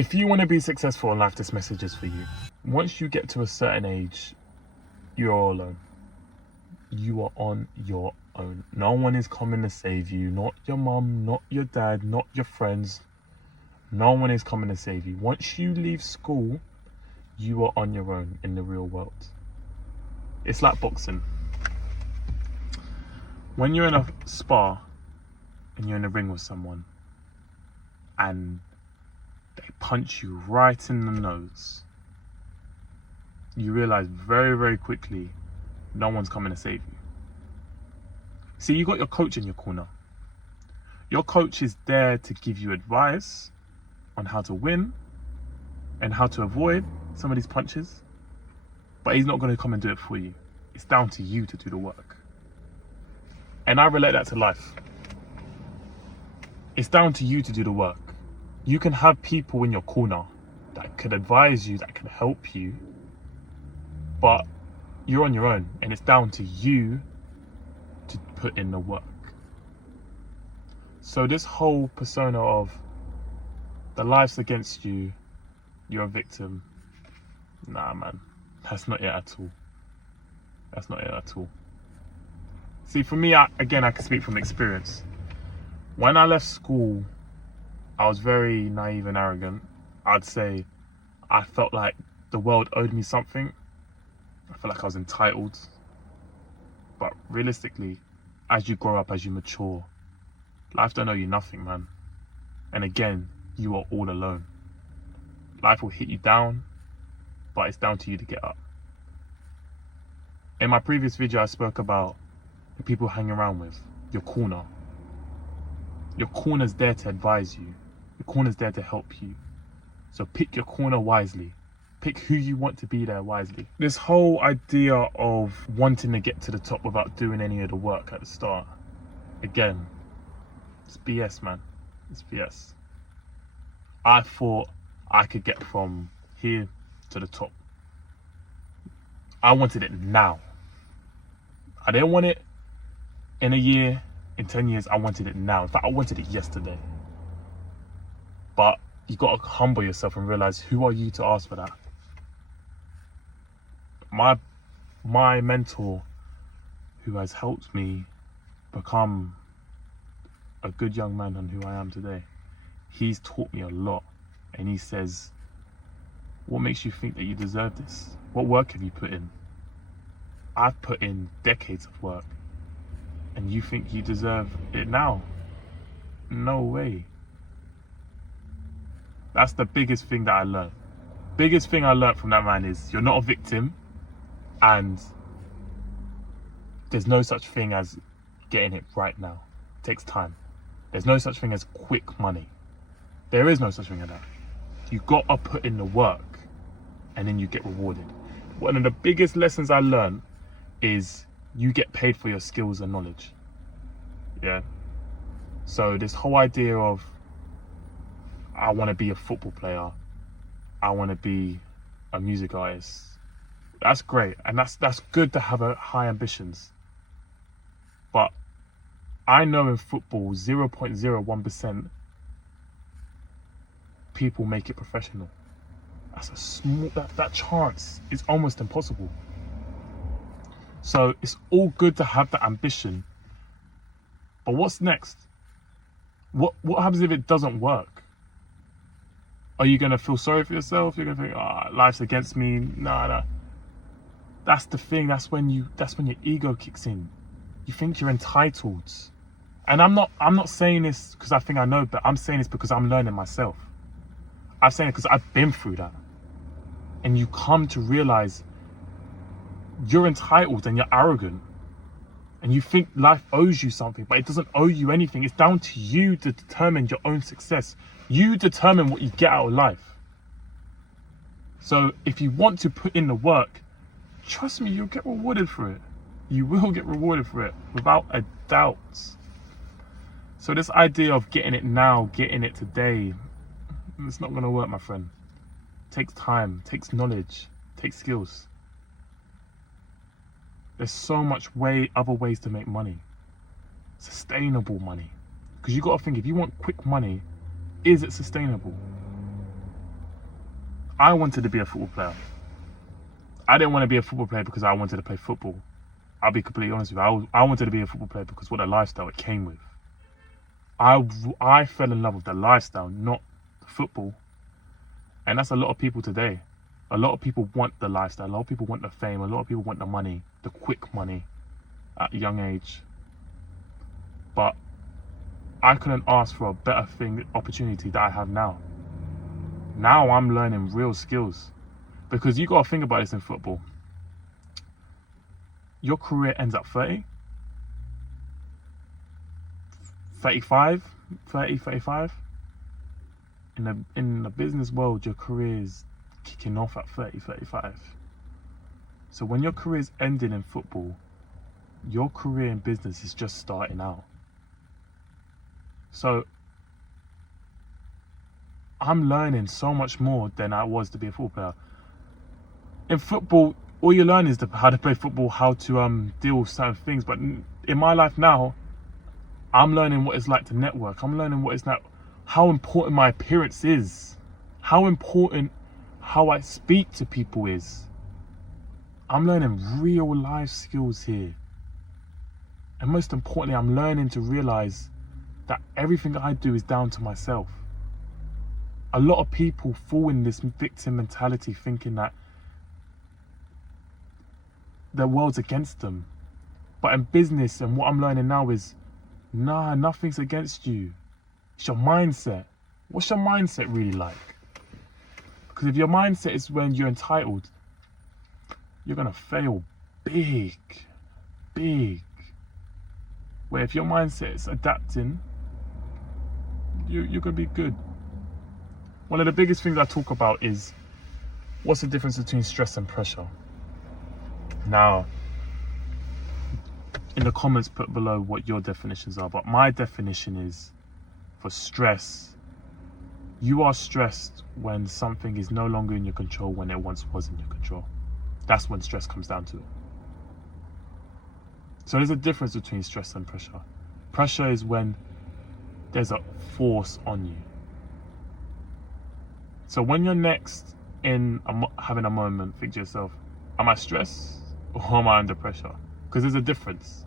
If you want to be successful in life, this message is for you. Once you get to a certain age, you're all alone. You are on your own. No one is coming to save you. Not your mum, not your dad, not your friends. No one is coming to save you. Once you leave school, you are on your own in the real world. It's like boxing. When you're in a spa and you're in a ring with someone and they punch you right in the nose, you realize very, very quickly no one's coming to save you. See, you got your coach in your corner. Your coach is there to give you advice on how to win and how to avoid some of these punches, but he's not going to come and do it for you. It's down to you to do the work. And I relate that to life. It's down to you to do the work. You can have people in your corner that could advise you, that can help you, but you're on your own, and it's down to you to put in the work. So this whole persona of the life's against you, you're a victim, nah man, that's not it at all. That's not it at all. See, for me, I can speak from experience. When I left school, I was very naive and arrogant. I'd say I felt like the world owed me something. I felt like I was entitled. But realistically, as you grow up, as you mature, life don't owe you nothing, man. And again, you are all alone. Life will hit you down, but it's down to you to get up. In my previous video, I spoke about the people you hang around with, your corner. Your corner's there to advise you. Your corner's there to help you. So pick your corner wisely. Pick who you want to be there wisely. This whole idea of wanting to get to the top without doing any of the work at the start, again, it's BS, man. It's BS. I thought I could get from here to the top. I wanted it now. I didn't want it in a year, in 10 years. I wanted it now. In fact, I wanted it yesterday. But you got to humble yourself and realize, who are you to ask for that? My mentor, who has helped me become a good young man and who I am today, he's taught me a lot. And he says, what makes you think that you deserve this? What work have you put in? I've put in decades of work, and you think you deserve it now? No way. That's the biggest thing that I learned. Biggest thing I learned from that man is you're not a victim, and there's no such thing as getting it right now. It takes time. There's no such thing as quick money. There is no such thing as that. You got to put in the work, and then you get rewarded. One of the biggest lessons I learned is you get paid for your skills and knowledge. Yeah. So this whole idea of, I want to be a football player, I want to be a music artist, that's great, and that's good to have high ambitions. But I know in football, 0.01% people make it professional. That's a small, that chance is almost impossible. So it's all good to have that ambition, but what's next? What happens if it doesn't work? Are you gonna feel sorry for yourself? You're gonna think, life's against me. Nah. That's the thing. That's when your ego kicks in. You think you're entitled. And I'm not saying this because I think I know, but I'm saying this because I'm learning myself. I'm saying it because I've been through that. And you come to realize you're entitled and you're arrogant. And you think life owes you something, but it doesn't owe you anything. It's down to you to determine your own success. You determine what you get out of life. So if you want to put in the work, trust me, you'll get rewarded for it. You will get rewarded for it, without a doubt. So this idea of getting it now, getting it today, it's not going to work, my friend. It takes time, it takes knowledge, it takes skills. There's so much other ways to make money. Sustainable money. Because you got to think, if you want quick money, is it sustainable? I wanted to be a football player. I didn't want to be a football player because I wanted to play football. I'll be completely honest with you. I wanted to be a football player because what the lifestyle it came with. I fell in love with the lifestyle, not the football. And that's a lot of people today. A lot of people want the lifestyle. A lot of people want the fame. A lot of people want the money, the quick money at a young age. But I couldn't ask for a better opportunity that I have now. Now I'm learning real skills. Because you got to think about this in football. Your career ends at 30, 35, 30, 35. In the business world, your career is kicking off at 30, 35. So when your career is ending in football, your career in business is just starting out. So I'm learning so much more than I was to be a football player. In football, all you learn is how to play football, how to deal with certain things. But in my life now, I'm learning what it's like to network. I'm learning what it's like, how important my appearance is, how important how I speak to people is. I'm learning real life skills here. And most importantly, I'm learning to realize that everything I do is down to myself. A lot of people fall in this victim mentality thinking that the world's against them. But in business, and what I'm learning now is, nah, nothing's against you. It's your mindset. What's your mindset really like? Because if your mindset is when you're entitled, you're going to fail big. Where if your mindset is adapting, you're going to be good. One of the biggest things I talk about is, what's the difference between stress and pressure? Now, in the comments put below what your definitions are, but my definition is, for stress, you are stressed when something is no longer in your control when it once was in your control. That's when stress comes down to it. So there's a difference between stress and pressure. Pressure is when there's a force on you. So when you're next in having a moment, think to yourself, am I stressed or am I under pressure? Because there's a difference.